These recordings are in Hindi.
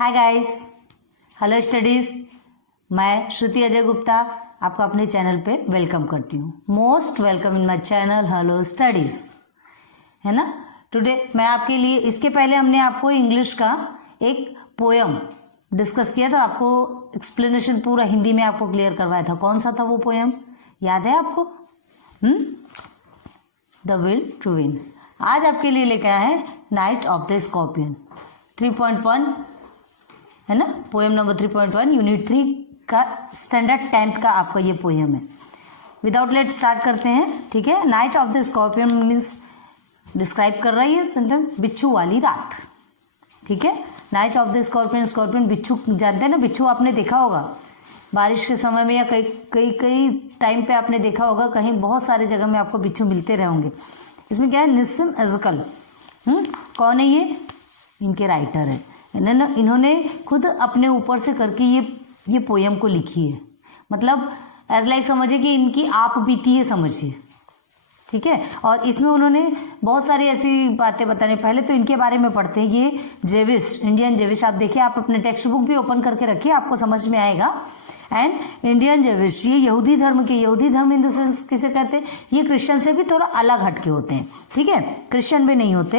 Hi guys, hello studies. मैं श्रुति अजय गुप्ता आपको अपने चैनल पे वेलकम करती हूँ। Most welcome in my channel hello studies, है ना। टुडे मैं आपके लिए, इसके पहले हमने आपको इंग्लिश का एक पोयम डिस्कस किया था, आपको एक्सप्लेनेशन पूरा हिंदी में आपको क्लियर करवाया था। कौन सा था वो पोयम, याद है आपको? The will to win. आज आपके लिए लेकर आया है नाइट ऑफ द स्कॉर्पियन 3.1, है ना। पोएम नंबर 3.1 यूनिट 3 का स्टैंडर्ड 10th का आपका ये पोएम है। विदाउट लेट स्टार्ट करते हैं, ठीक है। Night of the scorpion means describe कर रही है सेंटेंस बिच्छू वाली रात, ठीक है। Night of the scorpion, scorpion बिच्छू जानते हैं ना, बिच्छू आपने देखा होगा बारिश के समय में या कई टाइम पे आपने देखा होगा, कहीं बहुत सारे जगह में आपको बिच्छू मिलते रहे होंगे। इसमें क्या है, निस्सिम एज़कल कौन है ये, इनके राइटर है। इन्होंने खुद अपने ऊपर से करके ये पोयम को लिखी है। मतलब एज लाइक समझिए कि इनकी आप बीती है, समझिए, ठीक है। और इसमें उन्होंने बहुत सारी ऐसी बातें बताने, पहले तो इनके बारे में पढ़ते हैं। ये जेविश, इंडियन जेविश, आप देखिए, आप अपने टेक्स्ट बुक भी ओपन करके रखिए, आपको समझ में आएगा। एंड इंडियन जेविश, ये यहूदी धर्म के, यहूदी धर्म इन द सेंस किसे कहते हैं, ये क्रिश्चियन से भी थोड़ा अलग हटके होते हैं, ठीक है। क्रिश्चियन भी नहीं होते।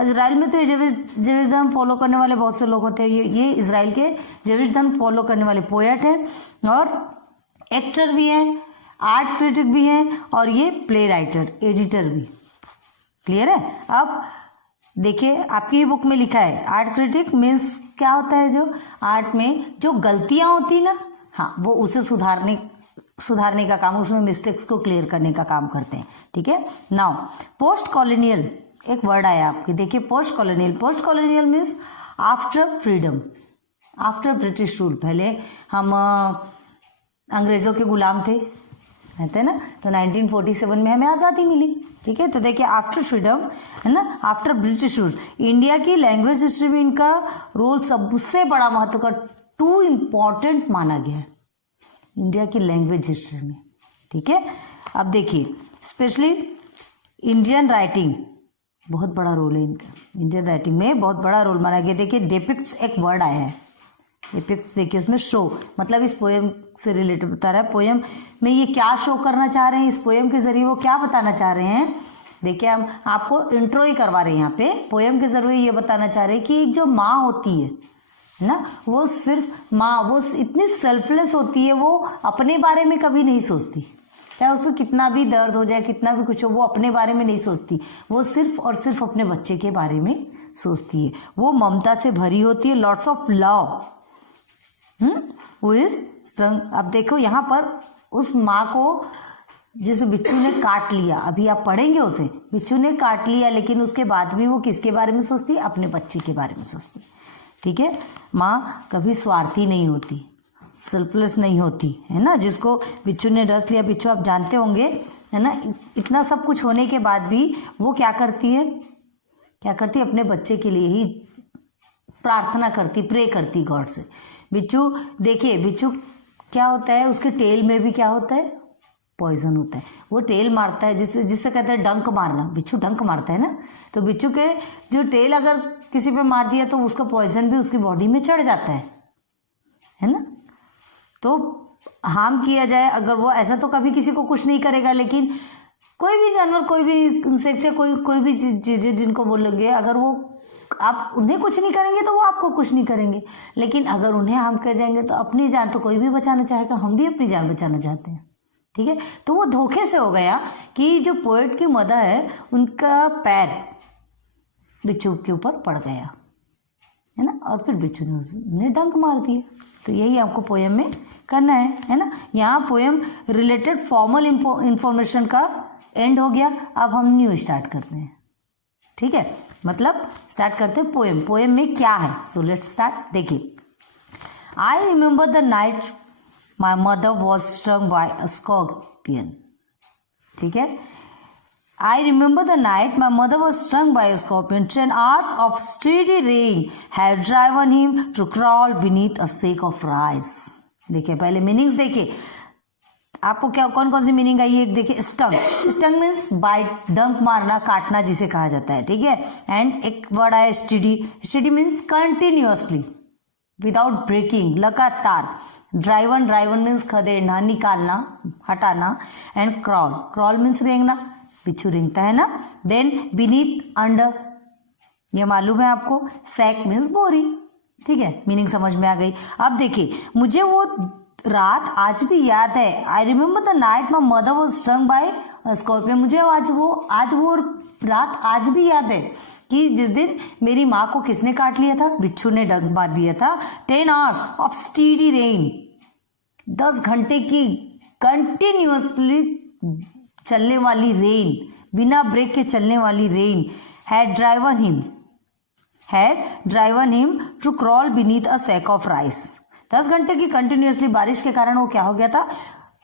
इजराइल में तो ये जेविश धर्म फॉलो करने वाले बहुत से लोग होते हैं। ये इजराइल के जेविश धर्म फॉलो करने वाले पोएट हैं और एक्टर भी हैं, आर्ट क्रिटिक भी हैं, और ये प्ले राइटर, एडिटर भी। क्लियर है। अब देखिए, आपकी ये बुक में लिखा है आर्ट क्रिटिक मीन्स क्या होता है, जो आर्ट में जो गलतियां होती ना, हाँ, वो उसे सुधारने का काम, उसमें मिस्टेक्स को क्लियर करने का काम करते हैं, ठीक है। नाउ पोस्ट कॉलोनियल एक वर्ड आया आपके, देखिए, post colonial means after freedom, after British rule. पहले हम अंग्रेजों के गुलाम थे, कहते हैं ना, तो 1947 में हमें आज़ादी मिली, ठीक है। तो देखिए, आफ्टर फ्रीडम, है ना, आफ्टर ब्रिटिश रूल। इंडिया की लैंग्वेज हिस्ट्री में इनका रोल सबसे बड़ा महत्व का, टू इम्पॉर्टेंट माना गया है इंडिया की लैंग्वेज हिस्ट्री में, ठीक है। अब देखिए, स्पेशली इंडियन राइटिंग, बहुत बड़ा रोल है इनका, इंडियन राइटिंग में बहुत बड़ा रोल माना गया। देखिए, डिपिक्ट्स एक वर्ड आया है, डिपिक्ट्स, देखिए उसमें शो, मतलब इस पोएम से रिलेटेड बता रहा है। पोएम में ये क्या शो करना चाह रहे हैं, इस पोएम के जरिए वो क्या बताना चाह रहे हैं। देखिए, हम आपको इंट्रो ही करवा रहे हैं यहाँ पे। पोएम के जरिए ये बताना चाह रहे हैं कि एक जो माँ होती है ना, वो सिर्फ माँ, वो इतनी सेल्फलेस होती है, वो अपने बारे में कभी नहीं सोचती, चाहे उस पर कितना भी दर्द हो जाए, कितना भी कुछ हो, वो अपने बारे में नहीं सोचती, वो सिर्फ और सिर्फ अपने बच्चे के बारे में सोचती है। वो ममता से भरी होती है, लॉट्स ऑफ लव। वो इज स्ट्रंग। अब देखो यहाँ पर उस माँ को जिसे बिच्छू ने काट लिया, अभी आप पढ़ेंगे उसे, बिच्छू ने काट लिया, लेकिन उसके बाद भी वो किसके बारे में सोचती है, अपने बच्चे के बारे में सोचती, ठीक है। माँ कभी स्वार्थी नहीं होती, सेल्फलेस नहीं होती, है ना। जिसको बिच्छू ने डस लिया, बिच्छू आप जानते होंगे, है ना, इतना सब कुछ होने के बाद भी वो क्या करती है, अपने बच्चे के लिए ही प्रार्थना करती, प्रे करती गॉड से। बिच्छू, देखिए, बिच्छू क्या होता है, उसके टेल में भी क्या होता है, पॉइजन होता है। वो टेल मारता है, जिससे कहते हैं डंक मारना, बिच्छू डंक मारता है ना। तो बिच्छू के जो टेल अगर किसी पे मार दिया तो उसका पॉइजन भी उसकी बॉडी में चढ़ जाता है ना। तो हार्म किया जाए अगर, वो ऐसा तो कभी किसी को कुछ नहीं करेगा, लेकिन कोई भी जानवर, कोई भी इंसेक्ट या कोई भी चीजें जिनको बोलोगे, अगर वो आप उन्हें कुछ नहीं करेंगे तो वो आपको कुछ नहीं करेंगे, लेकिन अगर उन्हें हार्म कर जाएंगे तो अपनी जान तो कोई भी बचाना चाहेगा, हम भी अपनी जान बचाना चाहते हैं, ठीक है। तो वो धोखे से हो गया कि जो पोएट की मदर है, उनका पैर बिच्छू के ऊपर पड़ गया, है ना, और फिर बिच्छू ने उन्हें डंक मार दिया। तो यही आपको पोएम में करना है ना। यहाँ पोएम रिलेटेड फॉर्मल इंफॉर्मेशन का एंड हो गया। अब हम न्यू स्टार्ट करते हैं, ठीक है। मतलब स्टार्ट करते हैं पोएम में क्या है। So let's start. देखिए, I remember the night my mother was stung by a scorpion, ठीक है। I remember the night my mother was stung by a scorpion. 10 hours of steady rain had driven him to crawl beneath a sack of rice. देखिए, पहले मीनिंग्स देखिए, आपको क्या कौन कौन सी मीनिंग आई है। देखिए, स्टंग मीन्स बाइट, डंक मारना, काटना जिसे कहा जाता है, ठीक है। एंड एक वर्ड आया study, means continuously, without breaking, लगातार। ड्राइवन मीन्स खदेड़ना, निकालना, हटाना। एंड क्रॉल मीन्स रेंगना, बिच्छू रेंगता है ना। देन बीनीथ, अंडर, ये मालूम है आपको। सैक मीन्स बोरी, ठीक है, मीनिंग समझ में आ गई। अब देखिए, मुझे वो रात आज भी याद है। I remember the night my mother was stung by scorpion. मुझे आज वो रात आज भी याद है कि जिस दिन मेरी माँ को किसने काट लिया था, बिच्छू ने डंक मार दिया था। 10 hours ऑफ स्टीडी रेन, 10 घंटे की कंटिन्यूअसली चलने वाली रेन, बिना ब्रेक के चलने वाली rain had driven him to crawl beneath a sack of rice। 10 घंटे की कंटिन्यूअसली बारिश के कारण वो क्या हो गया था,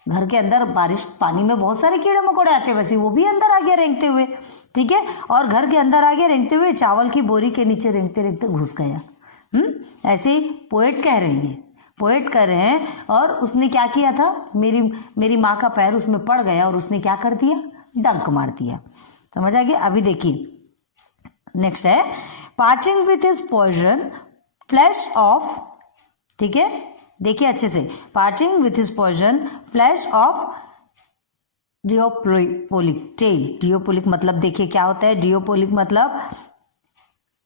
घर के अंदर बारिश पानी में बहुत सारे कीड़े मकोड़े आते, वैसे वो भी अंदर आ गया रेंगते हुए, ठीक है। और घर के अंदर आ गया रेंगते हुए, चावल की बोरी के नीचे रेंगते रेंगते घुस गया। ऐसे पोएट कह रहे हैं, पोएट कर रहे हैं। और उसने क्या किया था, मेरी माँ का पैर उसमें पड़ गया और उसने क्या कर दिया, डंक मार दिया। समझ आ गया। अभी देखिए नेक्स्ट है, parching with his poison flash of, ठीक है, देखिए अच्छे से। Parching with his poison flash of diabolic tail. Diabolic मतलब देखिए क्या होता है, डिओपोलिक मतलब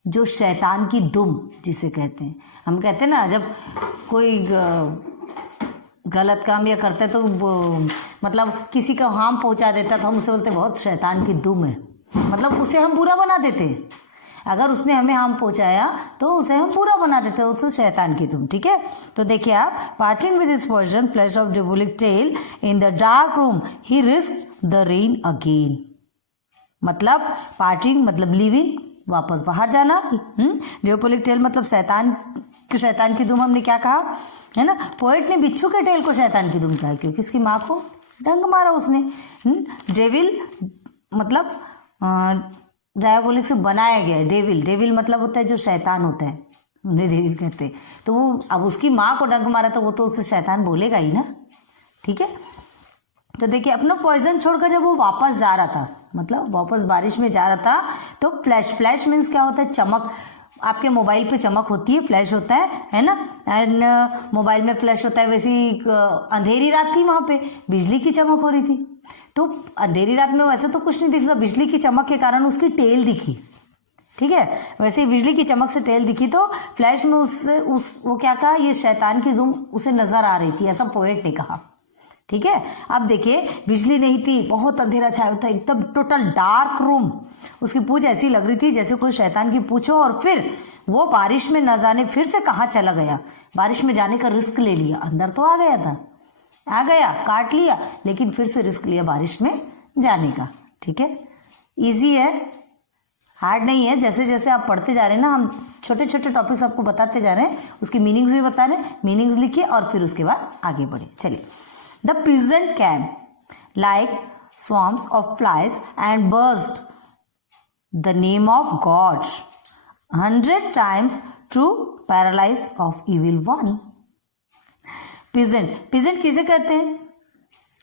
जो शैतान की दुम जिसे कहते हैं। हम कहते हैं ना, जब कोई गलत काम या करते तो मतलब किसी का हार्म पहुंचा देता तो हम उसे बोलते बहुत शैतान की दुम है, मतलब उसे हम बुरा बना देते हैं। अगर उसने हमें हार्म पहुंचाया तो उसे हम बुरा बना देते हैं, वो तो शैतान की दुम, ठीक है। तो देखिए आप, parting with his poison flash of diabolic tail in the dark room he risked the rain again. मतलब पार्टिंग मतलब लिविंग, वापस बाहर जाना। डिओपोलिक टेल मतलब शैतान की दुम। हमने क्या कहा है ना, पोएट ने बिच्छू के टेल को शैतान की दुम कहा क्योंकि उसकी माँ को डंक मारा उसने। डेविल मतलब डायबोलिक से बनाया गया है। डेविल मतलब होता है जो शैतान होता है, उन्हें डेविल कहते हैं। तो वो अब उसकी माँ को डंक मारा तो वो तो उससे शैतान बोलेगा ही ना, ठीक है। तो देखिए अपना पॉइजन छोड़कर जब वो वापस जा रहा था, मतलब वापस बारिश में जा रहा था, तो फ्लैश मीन्स क्या होता है, चमक। आपके मोबाइल पे चमक होती है, फ्लैश होता है ना। एंड मोबाइल में फ्लैश होता है। वैसी अंधेरी रात थी, वहाँ पे बिजली की चमक हो रही थी। तो अंधेरी रात में वैसे तो कुछ नहीं दिख रहा, बिजली की चमक के कारण उसकी टेल दिखी, ठीक है। वैसे ही बिजली की चमक से टेल दिखी तो फ्लैश में वो क्या कहा, ये शैतान की दुम उसे नजर आ रही थी, ऐसा पोएट ने कहा, ठीक है। अब देखिए बिजली नहीं थी, बहुत अंधेरा छाया था, एकदम टोटल डार्क रूम। उसकी पूंछ ऐसी लग रही थी जैसे कोई शैतान की पूंछ हो। और फिर वो बारिश में न जाने फिर से कहाँ चला गया, बारिश में जाने का रिस्क ले लिया। अंदर तो आ गया काट लिया, लेकिन फिर से रिस्क लिया बारिश में जाने का, ठीक है। इजी है, हार्ड नहीं है। जैसे जैसे आप पढ़ते जा रहे हैं ना, हम छोटे छोटे टॉपिक्स आपको बताते जा रहे हैं, उसकी मीनिंग्स भी बता रहे हैं। मीनिंग्स लिखिए और फिर उसके बाद आगे बढ़िए। चलिए, The peasant came like swarms of flies and buzzed the name of God 100 times to paralyze of evil one। Peasant किसे कहते हैं?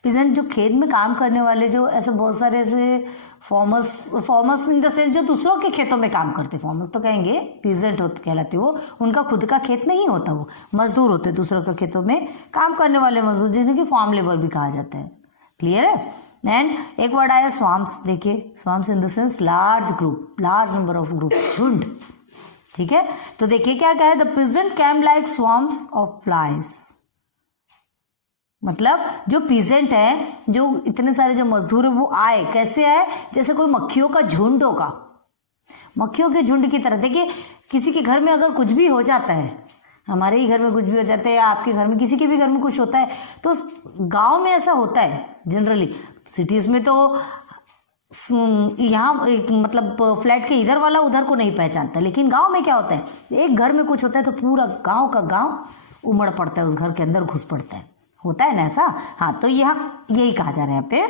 Peasant जो खेत में काम करने वाले, जो ऐसे बहुत सारे ऐसे फॉर्मर्स इन द सेंस जो दूसरों के खेतों में काम करते, फॉर्मर्स तो कहेंगे, पीजेंट होते कहलाते। वो उनका खुद का खेत नहीं होता, वो मजदूर होते, दूसरों के खेतों में काम करने वाले मजदूर, जिन्हें कि फार्म लेबर भी कहा जाता है। क्लियर है। एंड एक वर्ड आया स्वाम्स। देखिए swarms in the sense large group, large number of group, झुंड, ठीक है। तो देखिए क्या कहा है, the peasant came like swarms of flies. मतलब जो पीजेंट है, जो इतने सारे जो मजदूर है, वो आए, कैसे आए, जैसे कोई मक्खियों का झुंड होगा, मक्खियों के झुंड की तरह। देखिए किसी के घर में अगर कुछ भी हो जाता है, हमारे ही घर में कुछ भी हो जाता है या आपके घर में, किसी के भी घर में कुछ होता है, तो गांव में ऐसा होता है जनरली। सिटीज में तो यहाँ मतलब फ्लैट के इधर वाला उधर को नहीं पहचानता, लेकिन गांव में क्या होता है, एक घर में कुछ होता है तो पूरा गांव का गांव उमड़ पड़ता है, उस घर के अंदर घुस पड़ता है, होता है ना ऐसा। हाँ, तो यहाँ यही कहा जा रहा है यहाँ पे,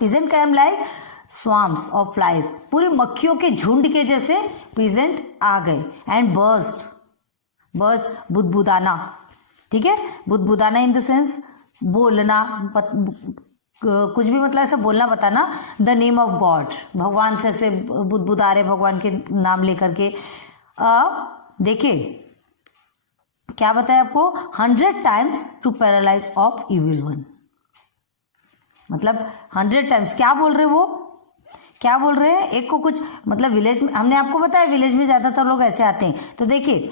peasant came like swarms of flies, पूरी मक्खियों के झुंड के जैसे पीजेंट आ गए। एंड बर्स्ट बुदबुदाना, ठीक है। बुदबुदाना इन द सेंस बोलना, कुछ भी मतलब ऐसा बोलना बताना। द नेम ऑफ गॉड, भगवान से ऐसे बुदबुदा रहे, भगवान के नाम लेकर के। देखिए क्या बताया आपको, 100 times to paralyse of evil one, मतलब 100 टाइम्स। क्या बोल रहे वो, क्या बोल रहे हैं, एक को कुछ मतलब विलेज में, हमने आपको बताया विलेज में ज़्यादातर लोग ऐसे आते हैं। तो देखिए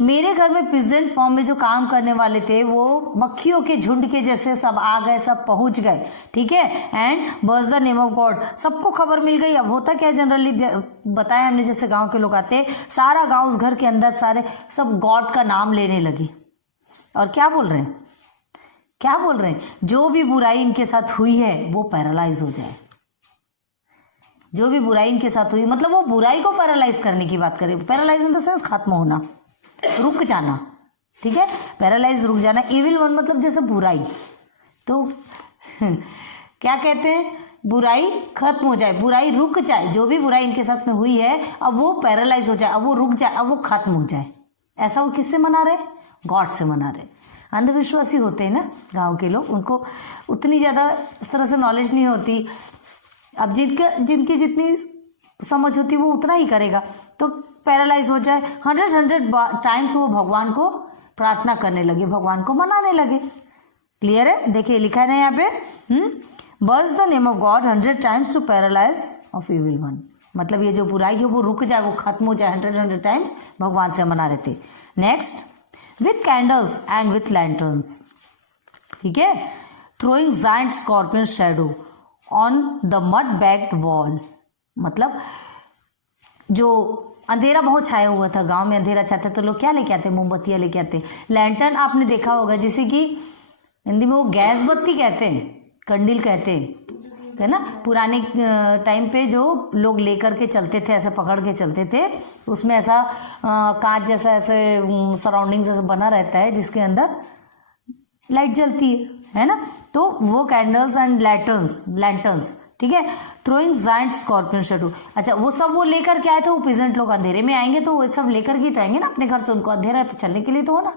मेरे घर में पीजेंट फॉर्म में जो काम करने वाले थे वो मक्खियों के झुंड के जैसे सब आ गए, सब पहुंच गए, ठीक है। एंड बस द नेम ऑफ गॉड, सबको खबर मिल गई। अब होता क्या जनरली बताया हमने, जैसे गांव के लोग आते, सारा गांव उस घर के अंदर सारे सब गॉड का नाम लेने लगे और क्या बोल रहे हैं, क्या बोल रहे हैं, जो भी बुराई इनके साथ हुई है वो पैरालाइज हो जाए। जो भी बुराई इनके साथ हुई, मतलब वो बुराई को पैरालाइज करने की बात करें। पैरालाइज इन द सेंस खत्म होना, रुक जाना, ठीक है। पैरालाइज रुक जाना। इविल वन मतलब जैसे बुराई, तो क्या कहते हैं, बुराई खत्म हो जाए, बुराई रुक जाए। जो भी बुराई इनके साथ में हुई है अब वो पैरालाइज हो जाए, अब वो रुक जाए, अब वो खत्म हो जाए। ऐसा वो किससे मना रहे, गॉड से मना रहे। अंधविश्वासी होते हैं ना गाँव के लोग, उनको उतनी ज़्यादा इस तरह से नॉलेज नहीं होती। अब जिनकी जितनी समझ होती वो उतना ही करेगा। तो पैरालाइज हो जाए, 100 टाइम्स वो भगवान को प्रार्थना करने लगे, भगवान को मनाने लगे। क्लियर है, देखिए लिखा है ना यहाँ पे, बस the name of god 100 times to paralyse of evil one, मतलब ये जो बुराई है वो रुक जाए, वो खत्म हो जाए। 100 टाइम्स भगवान से मना रहे थे। Next, with candles and with lanterns, ठीक है, throwing giant scorpion shadow on the mud baked wall, मतलब जो अंधेरा बहुत छाया हुआ था, गांव में अंधेरा छाता तो लोग क्या लेके आते, मोमबत्तियां लेके आते। लैंटर्न आपने देखा होगा, जैसे कि हिंदी में वो गैस बत्ती कहते हैं, कंडील कहते हैं, है ना। पुराने टाइम पे जो लोग लेकर के चलते थे, ऐसे पकड़ के चलते थे, उसमें ऐसा कांच जैसा ऐसे सराउंडिंग जैसा बना रहता है जिसके अंदर लाइट जलती है ना। तो वो कैंडल्स एंड लैंटर्न्स, ठीक है, थ्रोइंग जायंट स्कॉर्पियन शैडो। अच्छा, वो सब वो लेकर के आए थे। वो पीजेंट लोग अंधेरे में आएंगे तो वो सब लेकर के आएंगे ना अपने घर से, उनको अंधेरा है तो चलने के लिए तो हो ना।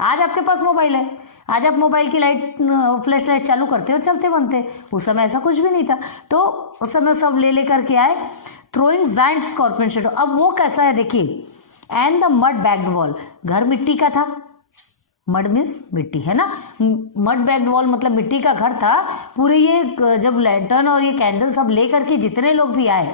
आज आपके पास मोबाइल है, आज आप मोबाइल की लाइट, फ्लैश लाइट चालू करते और चलते बनते। उस समय ऐसा कुछ भी नहीं था, तो उस समय सब ले लेकर के आए, थ्रोइंग जायंट स्कॉर्पियन शैडो। अब वो कैसा है देखिए, and the mud baked wall, घर मिट्टी का था, मड मीन्स मिट्टी, है ना। मड बैग्ड वॉल मतलब मिट्टी का घर था। पूरे ये जब लैंटर्न और ये कैंडल सब लेकर के जितने लोग भी आए,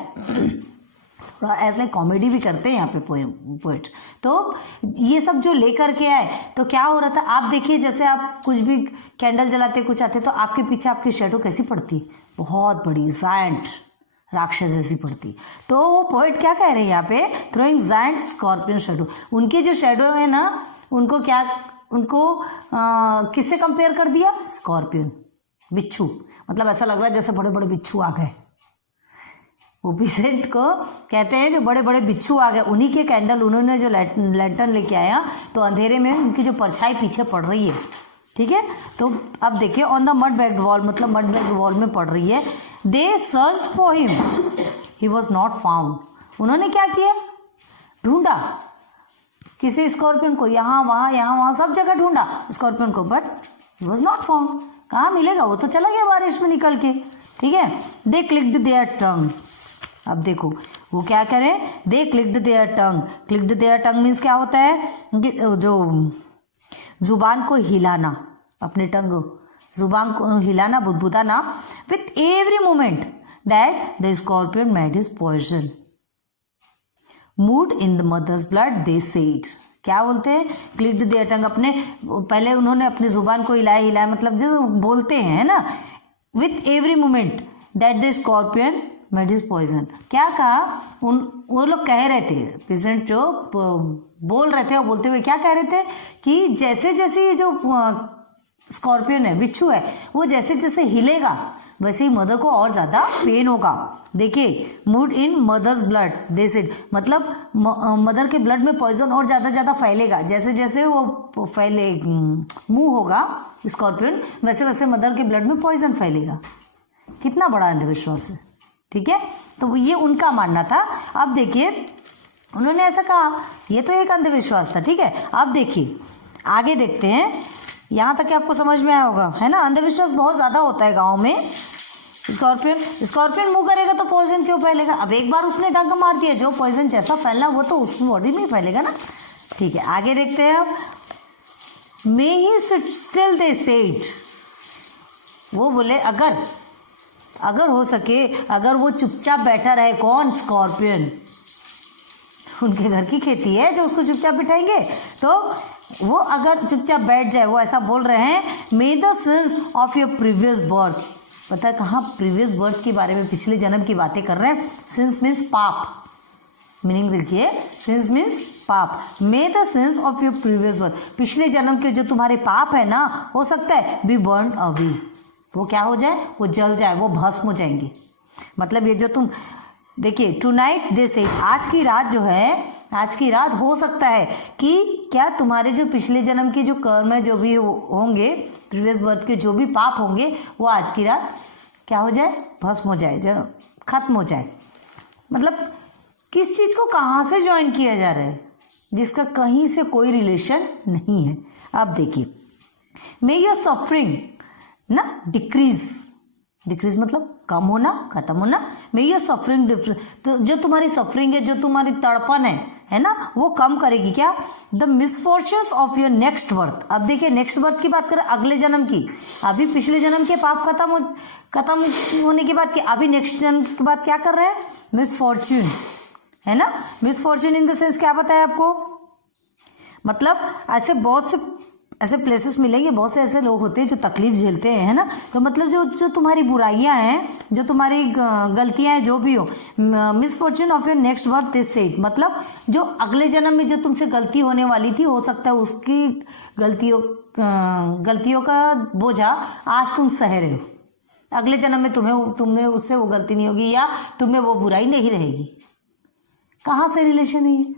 थोड़ा ऐसे कॉमेडी भी करते हैं यहाँ पे पोएट, तो ये सब जो लेकर के आए तो क्या हो रहा था, आप देखिए जैसे आप कुछ भी कैंडल जलाते कुछ आते तो आपके पीछे आपकी शेडो कैसी पड़ती, बहुत बड़ी जायंट राक्षस जैसी पड़ती। तो वो पोएट क्या कह रहे हैं यहाँ पे, थ्रोइंग जायंट स्कॉर्पियन शेडो। उनके जो शेडो है ना, उनको क्या, उनको किससे कंपेयर कर दिया, स्कॉर्पियन, बिच्छू। मतलब ऐसा लग रहा है जैसे बड़े बड़े बिच्छू आ गए। वो पीसेंट को कहते हैं जो बड़े बड़े बिच्छू आ गए। उन्हीं के कैंडल उन्होंने जो लैंटर्न लेके आया, तो अंधेरे में उनकी जो परछाई पीछे पड़ रही है, ठीक है। तो अब देखिए, on the mud baked wall, मतलब मड बैग्ड वॉल में पड़ रही है। They searched for him, he was not found. उन्होंने क्या किया, ढूंढा किसी स्कॉर्पियन को, यहाँ वहाँ सब जगह ढूंढा स्कॉर्पियन को, but he was not found. कहाँ मिलेगा, वो तो चला गया बारिश में निकल के, ठीक है। दे क्लिक्ड देयर टंग, अब देखो वो क्या करें, they clicked their tongue. Clicked their tongue means क्या होता है, जो जुबान को हिलाना, अपने टंग जुबान को हिलाना, बुदबुदाना। With every moment that the scorpion made his poison moved in the mother's blood, they said. क्या बोलते हैं, क्लिक्ड देयर टंग, अपने पहले उन्होंने अपनी जुबान को हिलाया, मतलब जो बोलते हैं ना, with every moment that the scorpion made his poison. क्या कहा, वो लोग कह रहे थे, पेशेंट जो बोल रहे थे, वो बोलते हुए क्या कह रहे थे कि जैसे जैसे ये जो स्कॉर्पियन है, बिच्छू है, वो जैसे जैसे हिलेगा वैसे ही मदर को और ज़्यादा पेन होगा। देखिए, mood in mother's blood, they said, मतलब मदर के ब्लड में पॉइजन और ज़्यादा फैलेगा। जैसे जैसे वो फैले मूव होगा स्कॉर्पियन, वैसे वैसे मदर के ब्लड में पॉइजन फैलेगा। कितना बड़ा अंधविश्वास है, ठीक है। तो ये उनका मानना था। अब देखिए, उन्होंने ऐसा कहा, ये तो एक अंधविश्वास था, ठीक है। अब देखिए आगे देखते हैं, यहाँ तक आपको समझ में आया होगा, है ना। अंधविश्वास बहुत ज़्यादा होता है गाँव में। स्कॉर्पियन मुंह करेगा तो पॉइजन क्यों फैलेगा। अब एक बार उसने डंक मार दिया, जो पॉइजन जैसा फैलना वो तो उसकी बॉडी में फैलेगा ना, ठीक है। आगे देखते हैं अब, मे ही सिट स्टिल दे सेड, वो बोले अगर हो सके, अगर वो चुपचाप बैठा रहे। कौन? स्कॉर्पियन। उनके घर की खेती है जो उसको चुपचाप बिठाएंगे, तो वो अगर चुपचाप बैठ जाए, वो ऐसा बोल रहे हैं मे the sins of your previous birth. पता है कहाँ प्रीवियस बर्थ के बारे में, पिछले जन्म की बातें कर रहे हैं। सिंस मीन्स पाप, मीनिंग देखिए, सिंस मीन्स पाप। मे the sins of your previous birth, पिछले जन्म के जो तुम्हारे पाप है ना, हो सकता है बी बर्न अवे, वो क्या हो जाए, वो जल जाए, वो भस्म हो जाएंगे। मतलब ये जो तुम देखिए, टुनाइट दे से, आज की रात जो है, आज की रात हो सकता है कि क्या तुम्हारे जो पिछले जन्म के जो कर्म है, जो भी होंगे, प्रीवियस बर्थ के जो भी पाप होंगे, वो आज की रात क्या हो जाए, भस्म हो जाए, जो खत्म हो जाए। मतलब किस चीज़ को कहाँ से ज्वाइन किया जा रहा है, जिसका कहीं से कोई रिलेशन नहीं है। अब देखिए, मे योर सफरिंग ना डिक्रीज मतलब कम होना, खत्म होना। मे योर सफरिंग डिफरेंस, तो जो तुम्हारी सफरिंग है, जो तुम्हारी तड़पन है ना, वो कम करेगी। क्या? The misfortunes of your next birth. अब देखिए, नेक्स्ट बर्थ की बात करें, अगले जन्म की। अभी पिछले जन्म के पाप खत्म होने के बाद, अभी नेक्स्ट जन्म के बाद क्या कर रहे हैं? मिसफॉर्चून, है ना। मिसफॉर्चून इन द सेंस क्या बताया आपको, मतलब ऐसे बहुत से ऐसे प्लेसेस मिलेंगे, बहुत से ऐसे लोग होते हैं जो तकलीफ झेलते हैं, है ना। तो मतलब जो तुम्हारी बुराइयां हैं, जो तुम्हारी गलतियां हैं, जो भी हो, misfortune of your next birth is said, मतलब जो अगले जन्म में जो तुमसे गलती होने वाली थी, हो सकता है उसकी गलतियों का बोझा आज तुम सह रहे हो। अगले जन्म में तुम्हें उससे वो गलती नहीं होगी, या तुम्हें वो बुराई नहीं रहेगी। कहाँ से रिलेशन है ये?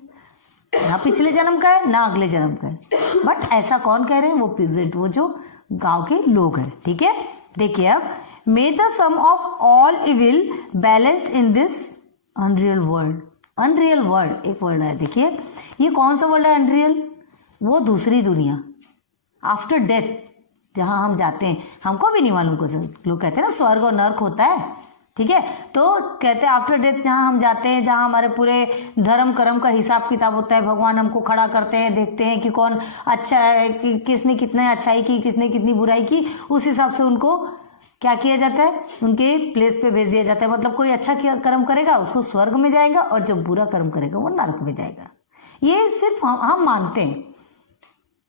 ना पिछले जन्म का है, ना अगले जन्म का है। बट ऐसा कौन कह रहे हैं? वो पीजेंट, वो जो गांव के लोग हैं, ठीक है। देखिए अब, may the sum of all evil balanced in this unreal world. Unreal world एक वर्ड है, देखिए ये कौन सा वर्ल्ड है? अनरियल, वो दूसरी दुनिया, आफ्टर डेथ, जहाँ हम जाते हैं। हमको भी नहीं मालूम, कुछ लोग कहते हैं ना स्वर्ग और नर्क होता है, ठीक है। तो कहते हैं आफ्टर डेथ जहाँ हम जाते हैं, जहाँ हमारे पूरे धर्म कर्म का हिसाब किताब होता है। भगवान हमको खड़ा करते हैं, देखते हैं कि कौन अच्छा है, कि किसने कितने अच्छाई की, किसने कितनी बुराई की, उस हिसाब से उनको क्या किया जाता है, उनके प्लेस पे भेज दिया जाता है। मतलब कोई अच्छा कर्म करेगा उसको स्वर्ग में जाएगा, और जब बुरा कर्म करेगा वो नरक में जाएगा। ये सिर्फ हम मानते हैं,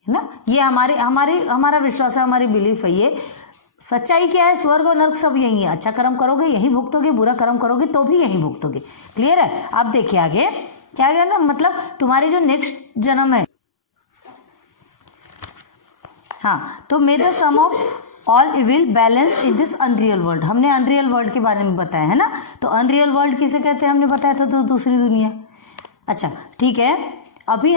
है ना। ये हमारा विश्वास है, हमारी बिलीफ है। ये सच्चाई क्या है? स्वर्ग और नरक सब यही है। अच्छा कर्म करोगे यही भुगतोगे, बुरा कर्म करोगे तो भी यही भुगतोगे। क्लियर है? अब देखिए आगे क्या है ना, मतलब तुम्हारे जो नेक्स्ट जन्म है, हाँ, तो may the sum of all evil balance in this unreal world. हमने अनरियल वर्ल्ड के बारे में बताया है ना। तो अनरियल वर्ल्ड किसे कहते हैं हमने बताया था, तो दूसरी दुनिया। अच्छा ठीक है, अभी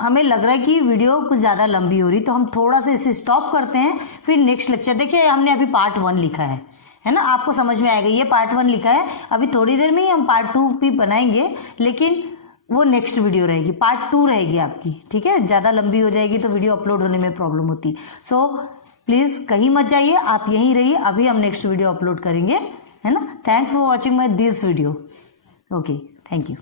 हमें लग रहा है कि वीडियो कुछ ज़्यादा लंबी हो रही, तो हम थोड़ा सा इसे स्टॉप करते हैं, फिर नेक्स्ट लेक्चर। देखिए हमने अभी पार्ट 1 लिखा है ना, आपको समझ में आएगा। ये पार्ट 1 लिखा है, अभी थोड़ी देर में ही हम पार्ट 2 भी बनाएंगे, लेकिन वो नेक्स्ट वीडियो रहेगी, पार्ट 2 रहेगी आपकी, ठीक है। ज़्यादा लंबी हो जाएगी तो वीडियो अपलोड होने में प्रॉब्लम होती। सो प्लीज़ कहीं मत जाइए, आप यहीं रहिए, अभी हम नेक्स्ट वीडियो अपलोड करेंगे, है ना। Thanks for watching my this video. Okay, thank you.